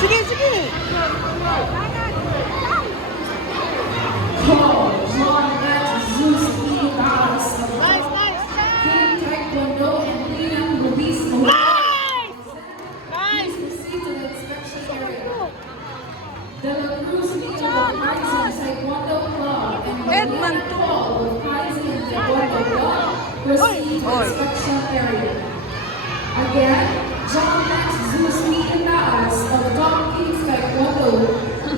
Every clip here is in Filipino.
Sige, sige. Nice, nice. Nice! Nice! The La Cruz League of Kaizen Taekwondo Club and the Edmond. Liana Paul of Kaizen Taekwondo Club proceed to inspection area. Again, John Max Zusmi Taas of Tom Kings Taekwondo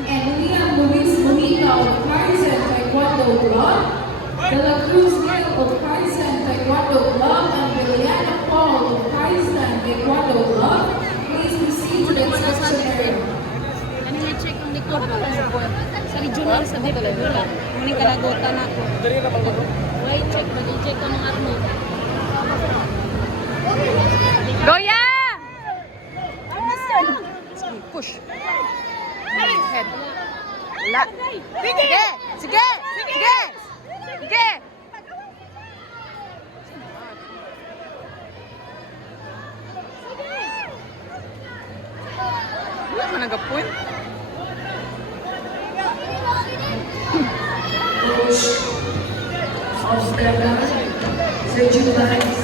and Liam Luis Bonita of Kaizen Taekwondo Club, the La Cruz League of Kaizen Taekwondo Club and the Liana Paul of Kaizen Taekwondo Club, please proceed to the inspection area. Ano nga check ang likod ko sa regional sa Bibula. Muning kalagotan ako. Wait, check. Mag-check ko ng atmo. Goya! Push. Head. Wala. Sige! Sige! Sige! Sige! Wala man nag-point. Coach of the Sergio Vines.